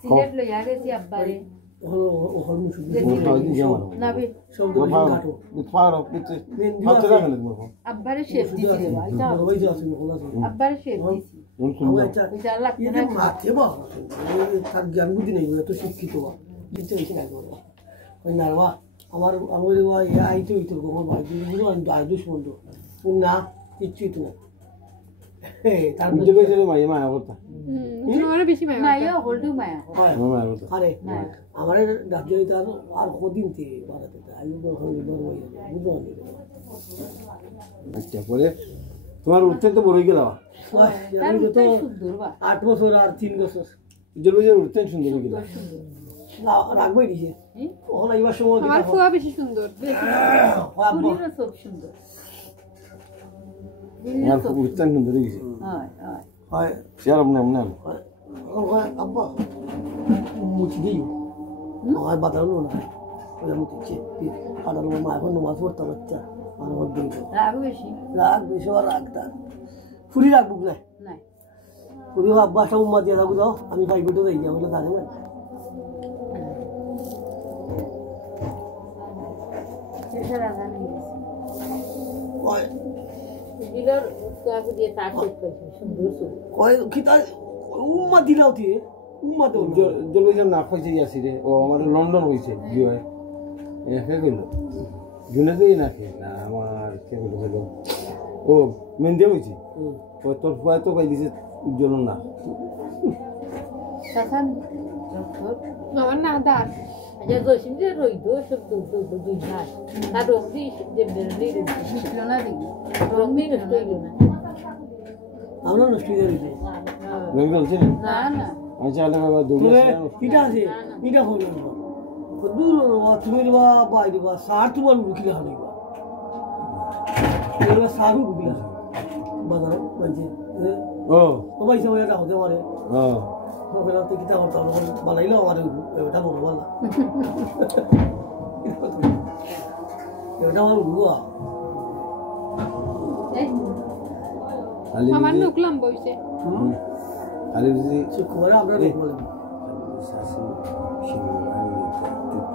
সিলেট লইয়া গেছি আব্বারে ওহল মুশু নাবি শব্দ ঘাটো ফারো পিছে হাতে রাখেন তোমার আব্বারে শেপ দিছি রে ভাই যাও ওই যে আছে ওলা আব্বারে শেপ দিছি ওই যা লাগতে না মাথে বা তার জ্ঞান বুদ্ধি নেই এত শিক্ষিত দিতে হইছে না ওই নারবা আমার ওই আইতে হইতো গোমর ভাই বুঝলো আমি দাই দুশ্মন তো না কিচ্ছু তো তার বুঝতে পেরেছ মাই মায়া করতা তোমার বেশি মায়া না ইয়া হোল্ডু মায়া মায়া করতা আরে আমারে ডাকিয়ে তার আর কদিন তে বাড়াতে আইও হইলো বড় হই বুঝলো আচ্ছা পরে তোমার উঠতে তো বড় হয়ে গেল তার তো সুন্দর বা 8 বছর আর 3 বছর জলবায়ু উঠতে সুন্দর হয়ে গেল রাখবই দিছে ওখানে এইবার সময় আমার ফুয়া বেশি সুন্দর পুরিরও সব সুন্দর আর উঠতে সুন্দর হয়ে গেছে হয় হয় হয় শেয়ার নাম নাম ওখানে আব্বা মুচি দিও আমার বাতানো না ওই মুচি আদার মা এখন নামাজ পড়তে বাচ্চা আর ওর দিই রাগ বেশি রাগ বেশি আর রাগটা ফুরি রাখবো না না ফুরি আব্বা সব উম্মা দিয়ে রাখবো দাও আমি ভাই বেটো যাই বলে থাকে না সেটা রাগা নেই ওই দিলর কাকু দিয়ে তাক করছে সুন্দর সুন্দর ওই কিতা উম্মা দিলাও তুই উম্মা তো জলবায়ু না খাইছে আসি রে ও আমার লন্ডন হয়েছে কি হয় একে কইল জুনেতেই না খেয়ে না আমার কে বলছিল ও মেন্দে হয়েছে ও তোর ফুয়া তো পাই দিছে উজ্জ্বল না সাসান ডক্টর আমার না দাঁত আচ্ছা গোসিম যে রইদ সব দুই মাস তার রংদি যে নেই মিটলো না দেখি রংদি নষ্ট হইল না আমরা নষ্ট হয়ে যাবে রঙ চলছে না না আচ্ছা আলে বাবা দুই কিটা আছে কিটা হইল দূর তুমি বা বাইরে বা সার তোমার ঢুকিলা হইবা এবার সারু ঢুকিলা বাজার মানে ও ভাই সবাই এটা হতে পারে ওখানে তো কিতা করতে হবে বালাইলো আমার এটা বলবো বলা এটা আমার বুয়া আমার নুকলাম বইছে খালি যদি শুক্রবারে আমরা দেখবো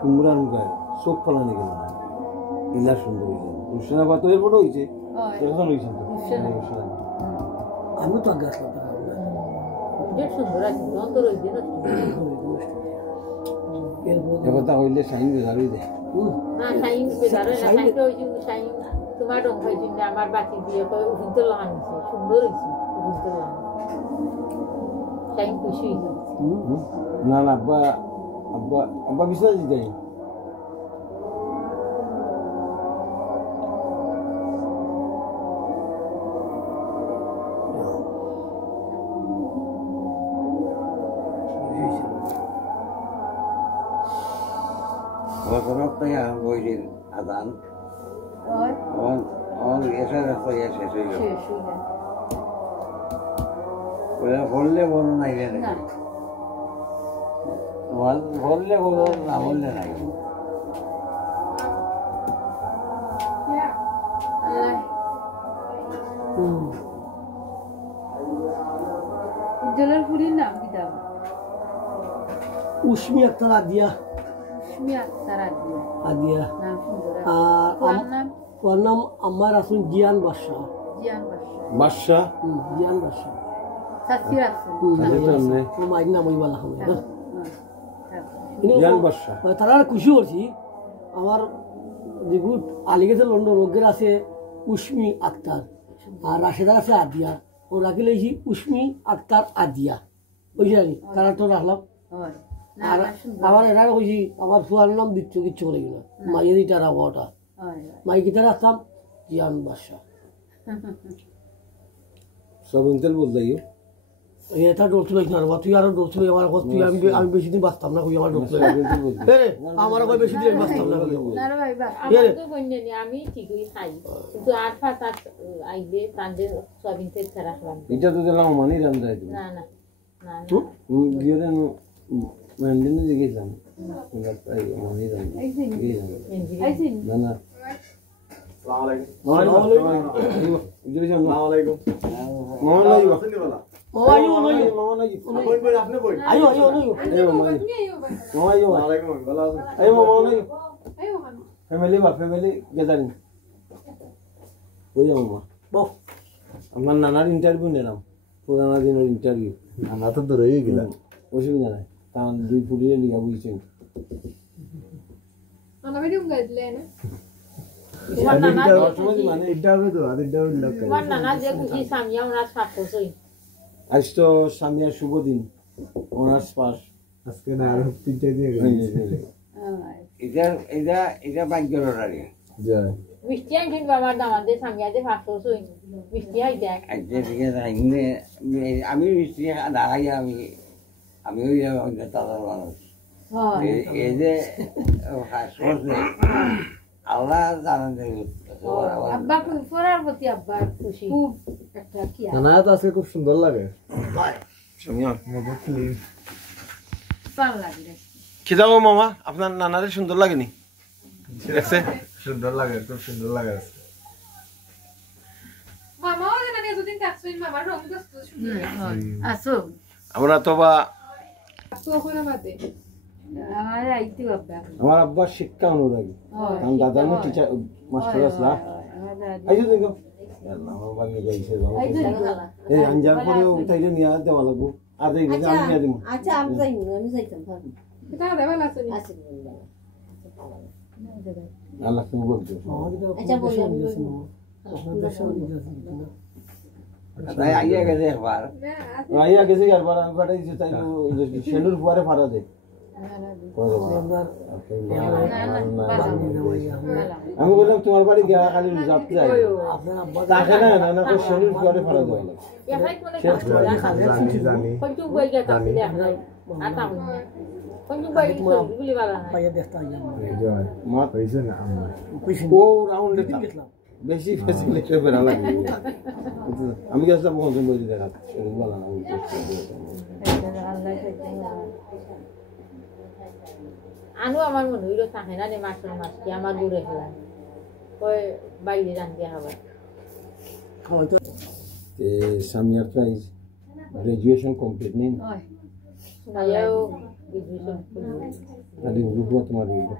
কুমড়ার মুখায় চোখ ফলানি গেল না ইলা সুন্দর হয়েছে রুশানা বা তো এরপরে হয়েছে তখন হয়েছে আমি তো আগে আসলাম যে সুন্দর আছে অন্তর হইছে না কথা হইলে সাইন বেজারই দেয় না সাইন বেজারে না সাইন তো হইছে সাইন তোমার রং হইছে যে আমার বাতি দিয়ে কই উঠিতে লাগাইছে সুন্দর হইছে উঠিতে লাগাই সাইন খুশি হইছে না না আব্বা আব্বা আব্বা বিশ্বাস দিতে বইয়ের আদান বললে বলো নাই বললে বলো না বললে নাই উজ্জ্বলের পুরীর নাম কি দাও উস্মি আক্তার আদিয়া আদিয়া ওর নাম আমার আসুন জিয়ান বাদশাহ বাদশাহ জিয়ান বাদশাহ মায়ের নাম ওই বলা হবে না তারা খুশি হচ্ছি আমার যেগুলো আলিগেছে লন্ডন ওগের আছে উস্মি আক্তার আর রাশেদার আছে আদিয়া ও রাখি লেগেছি উস্মি আক্তার আদিয়া বুঝলি জানি তারা তো রাখলাম আর আমার এরা কইছি আমার ফুয়ার নাম বিচ্ছু কিচ্ছু করে গেল মাইয়ে দিটা রাখা মাই কিতা রাখতাম জিয়ান বাদশাহ সব ইন্টার বল যাইও এটা ডোর তুলে না তুই আরো ডোর তুলে আমার তুই আমি বেশি দিন বাঁচতাম না কই আমার ডোর তুলে আমার কই বেশি দিন বাঁচতাম না না রে ভাই আমার তো বন্যে নি আমি ঠিকই খাই কিন্তু আর ফাত আইবে তানদের সবিন থেকে রাখলাম এটা তো দিলাম মানি রাম যায় না না না গিয়ে মেন্ডিনে গেছিলাম মানি রাম আইছিন না না আসসালামু আলাইকুম ওয়া আলাইকুম আসসালাম মামা আইও নইও মামা নাই আপনি বই আইও আইও নইও এই মামা তুমি আইও ভাই মামা আইও ওয়ালাইকুম ভালো আছেন এই মামা নাই আইও খান ফ্যামিলি বা ফ্যামিলি গ্যাদারিং ওই মামা বহ আমার নানার ইন্টারভিউ নিলাম পুরানা দিনের ইন্টারভিউ আমরা তো দূরেই গেলাম অসুবিধা নাই কারণ 2 ফুটিয়ে লিখা বুঝছেন আমরা ভিডিও গাইলে না তোমার নানা মানে ইন্টারভিউ তো আর ইন্টারভিউ লোক তোমার নানা যে খুশি সামিয়া ওনার স্বাস্থ্যই আজ তো সামিয়ার শুভ দিন অনার্স পাস আজকে না আর 3টা দিয়ে গেল এটা ভাগ্যের আগে জয় মিষ্টি আনছেন বাবার দামাদের সামিয়াতে স্বাস্থ্যই মিষ্টি আই দেখ আজকে থেকে আমি মিষ্টি দাঁড়াই আমি ওই তাদের মানুষ এই যে আল্লাহ জানেন যে আব্বা পড়ার প্রতি আব্বার খুশি খুব একটা কি না তো আজকে খুব সুন্দর লাগে সামিয়া মজা ক্লিন ভালো লাগে কি দাও মামা আপনার নানারে সুন্দর লাগেনি দেখছে সুন্দর লাগে খুব সুন্দর লাগে আজকে মামাও জানা নিয়ে দুদিন কাছুই মামার রং তো সুন্দর আসো আমরা তো বা তো ওখানে বাদে আমার আইতে আব্বা আমার আব্বার শিক্ষা অনুরাগী কারণ দাদার টিচার মাস্টার আসলা আইজো দেখো আমার বাড়ি যাইছে বাবা এই আঞ্জার পরেও তাইলে নিয়ে দেওয়া লাগবো আর এই যে আমি নিয়ে দিব আচ্ছা আমি যাইব আমি যাইতাম পারবো এটা দেবা আছে আচ্ছা আল্লাহ তুমি বলছো আচ্ছা বলি আমি তাই আইয়া গেছে একবার আইয়া গেছে একবার আমি পাঠাইছি তাই শেনুর পরে ফাড়া দে আমি বললাম তোমার বাড়ি গিয়া খালি যাতে যাই আপনার আব্বা তাকে না না না শেনুর পরে ফাড়া দেওয়া লাগে জানি জানি কঞ্চু বই গেছে আপনি আটা কঞ্চু বই বলি বালা না পাইয়া দেখতে আইয়া জয় মা হইছে না আমরা কইছেন ও রাউন্ডে গেলাম বেশি ফেসিলিটি বেড়া লাগে আমি গেছিলাম কঞ্চন বই দেখা শরীর ভালো না আনু আমার মনে হইল থাকে না রে মাছের মাছকে আমার দূরে খেলা কই বাইরে রান্ধতে হবে খাওয়া তো সামিয়ার প্রাইজ গ্রাজুয়েশন কমপ্লিট নেই তাইও বিদ্যুৎ আদি রূপা তোমার রূপা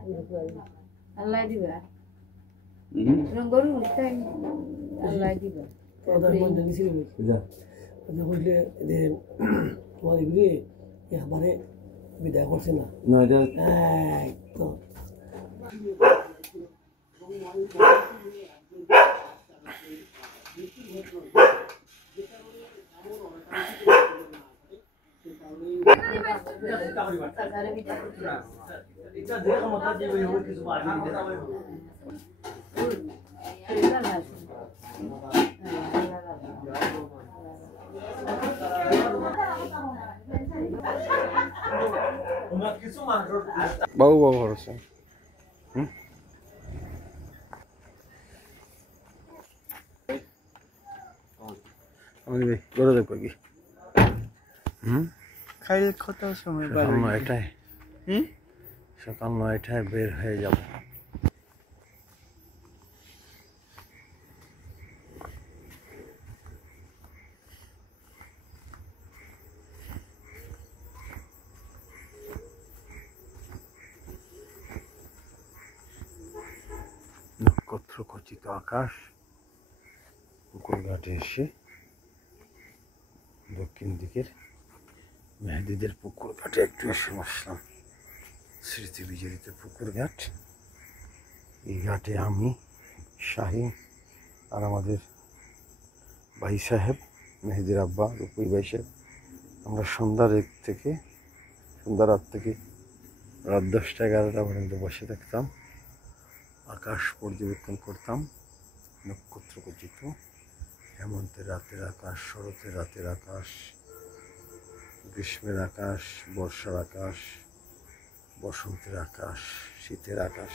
আল্লাহ দিবা রঙ্গরু উঠতে আল্লাহ দিবা ওদের মন জানিছিল বুঝা ওদের বললে এদের তোমার এগুলি একবারে বিদায় করছে না না এটা একদম বাবু বাবু ভরসা আমি গড়ে দেখো কি খাইলে কত সময় সকাল 9টায় সকাল 9টায় বের হয়ে যাব নক্ষত্র খচিত আকাশ পুকুরঘাটে এসে দক্ষিণ দিকের মেহেদিদের পুকুর ঘাটে একটু এসে বসলাম স্মৃতি বিজড়িত পুকুর ঘাট এই ঘাটে আমি শাহিন আর আমাদের ভাই সাহেব মেহেদির আব্বা রূপই ভাই সাহেব আমরা সন্ধ্যা রাত থেকে রাত 10টা 11টা পর্যন্ত বসে থাকতাম আকাশ পর্যবেক্ষণ করতাম নক্ষত্র খচিত হেমন্তের রাতের আকাশ শরতের রাতের আকাশ গ্রীষ্মের আকাশ বর্ষার আকাশ বসন্তের আকাশ শীতের আকাশ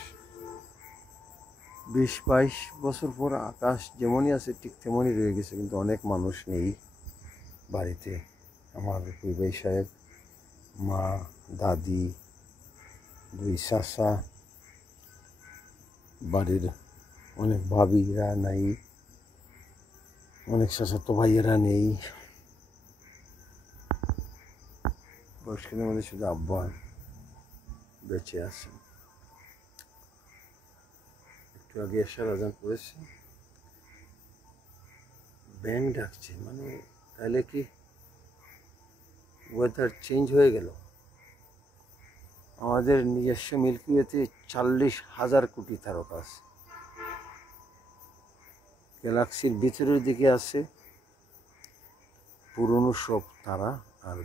20-22 বছর পর আকাশ যেমনই আছে ঠিক তেমনই রয়ে গেছে কিন্তু অনেক মানুষ নেই বাড়িতে আমার ভাই সাহেব মা দাদি 2 চাচা বাড়ির অনেক ভাবিরা নাই অনেক চাচাতো ভাইয়েরা নেই বয়স্কদের মধ্যে শুধু আব্বা বেঁচে আছেন। একটু আগে এসার আজান করেছে, ব্যাং ডাকছে, মানে তাহলে কি ওয়েদার চেঞ্জ হয়ে গেল? আমাদের নিজস্ব মিল্কি ওয়েতে 40,000 কোটি তারকা আছে। গ্যালাক্সির ভিতরের দিকে আছে পুরনো সব তারা, আর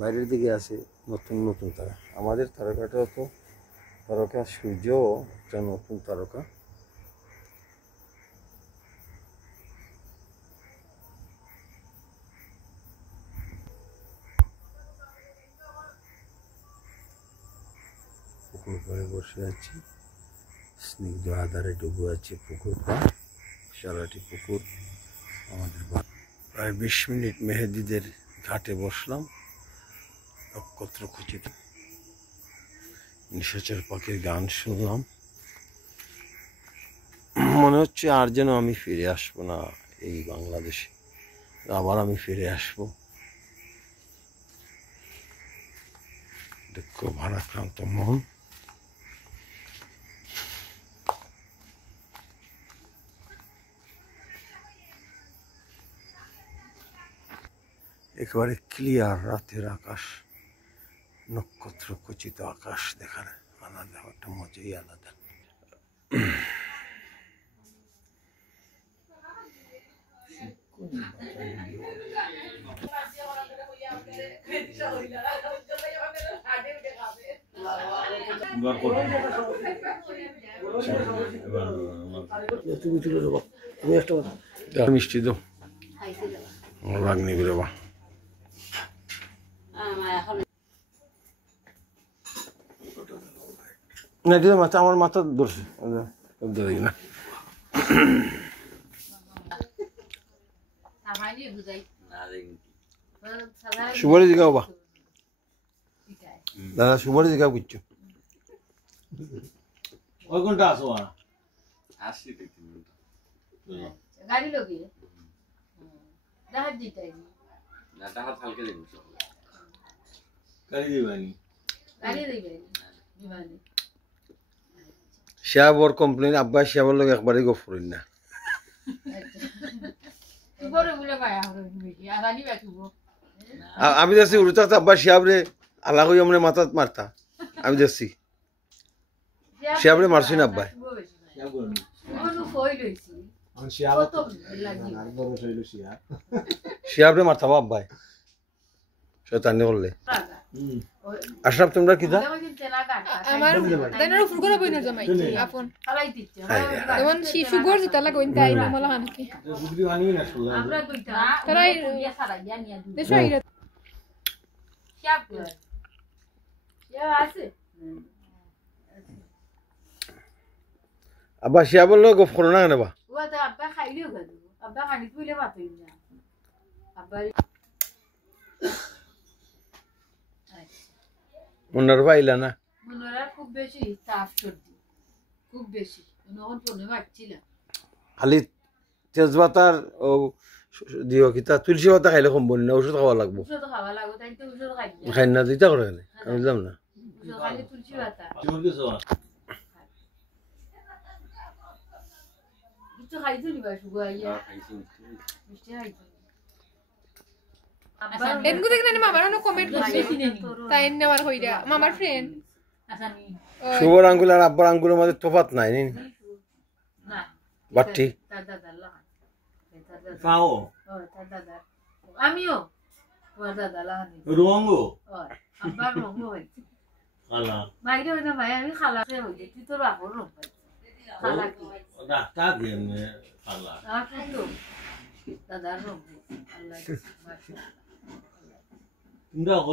বাইরের দিকে আছে নতুন নতুন তারা। আমাদের তারকাটাও তো তারকা, সূর্য একটা নতুন তারকা। পুকুর পাড়ে বসে আছি, স্নিগ্ধ আধারে ডুবে আছে পুকুরটা, সারাটি পুকুর আমাদের। প্রায় 20 মিনিট মেহেদিদের ঘাটে বসলাম, নক্ষত্র খচিত নিশাচর পাখির গান শুনলাম। মনে হচ্ছে আর যেন আমি ফিরে আসবো না এই বাংলাদেশে, আবার আমি ফিরে আসবো। দুঃখ ভারাক্রান্ত মন। একেবারে ক্লিয়ার রাতের আকাশ, নক্ষত্র খচিত আকাশ দেখার আলাদা একটা মজাই আলাদা। তুমি তুলে দেবো, আমি একটা মিষ্টি দাও, রাগনি করে বা না, এটা মাথা, আমার মাথা ধরছে না। সুপারি জিগাও বা দাদা, সুপারি জিগাও বুঝছো? ওই কোনটা আসো আসি গাড়ি লগিয়ে জাহাজ দিতাই না, টাকা হালকে দেব সব গাড়ি দিবানি, গাড়ি দিবে বিমানে। শিয়াব ওর কমপ্লেন, আব্বা শিয়াবের লোক একবারই গপ করেন না। তুই বড় বলে পায়া হবে বেশি আগালি বাকিব। আমি দেখছি উড়ে থাকতে আব্বা শিয়াবরে আল্লাহ কই আমনে মাথা মারতা, আমি দেখছি শিয়াবরে মারছি না আব্বা। শিয়াবরে মারতা আব্বাই শয়তানি করলে। আশরাফ তোমরা কি দা আমার দেনার উপর করে বইনা জমাই আপন যেমন সুগর যেটা লাগাইন তাই মামলা হানকি বুদ্ধি বানিয়ে না শুনলাম আমরা কইতা তারাই দিয়া সারা দিয়া নিয়া দিই দেশো আইরা শিয়াব শিয়াব আছে আব্বা শিয়াবের লোক গপ করো না কেন বা? ও তো আব্বা খাইলেও গেল, আব্বা খানি তুইলে মাতই না আব্বা। মনের পাইলা না? মনোরা খুব বেশি তাপ সর্দি, খুব বেশি নখন পনে মারছিলাম। খালি তেজপাতার ও দিও কিতা তুলসী পাতা খাইলে কম বলি না, ওষুধ খাওয়া লাগবো। ওষুধ খাওয়া লাগবে, তাই তো ওষুধ খাই খাই না দিতা করে গেলে আমি দিলাম না। ওষুধ খাইলে তুলসী পাতা তোর কিছু কিছু খাইছো নিবা শুগুয়াইয়া মিষ্টি খাইছো। এনগু দেখে না মামার কোনো কমেন্ট করছে তাই নেওয়ার হইরা মামার ফ্রেন্ড আসানি শুভর আঙ্গুল আর আব্বার আঙ্গুলের মধ্যে তফাৎ নাই নি না বাট্টি। তার দাদা লাহান তার দাদা পাও ও তার দাদা আমিও তোমার দাদা লাহান রঙ ও আব্বার রঙ হইছে খালা বাইরে হইনা ভাই আমি খালাকে হইছে তুই তোর বাপর রঙ খালা কি ডাক্তার দিয়ে খালা আর তো দাদার রঙ আল্লাহ মাশাআল্লাহ। তোমরা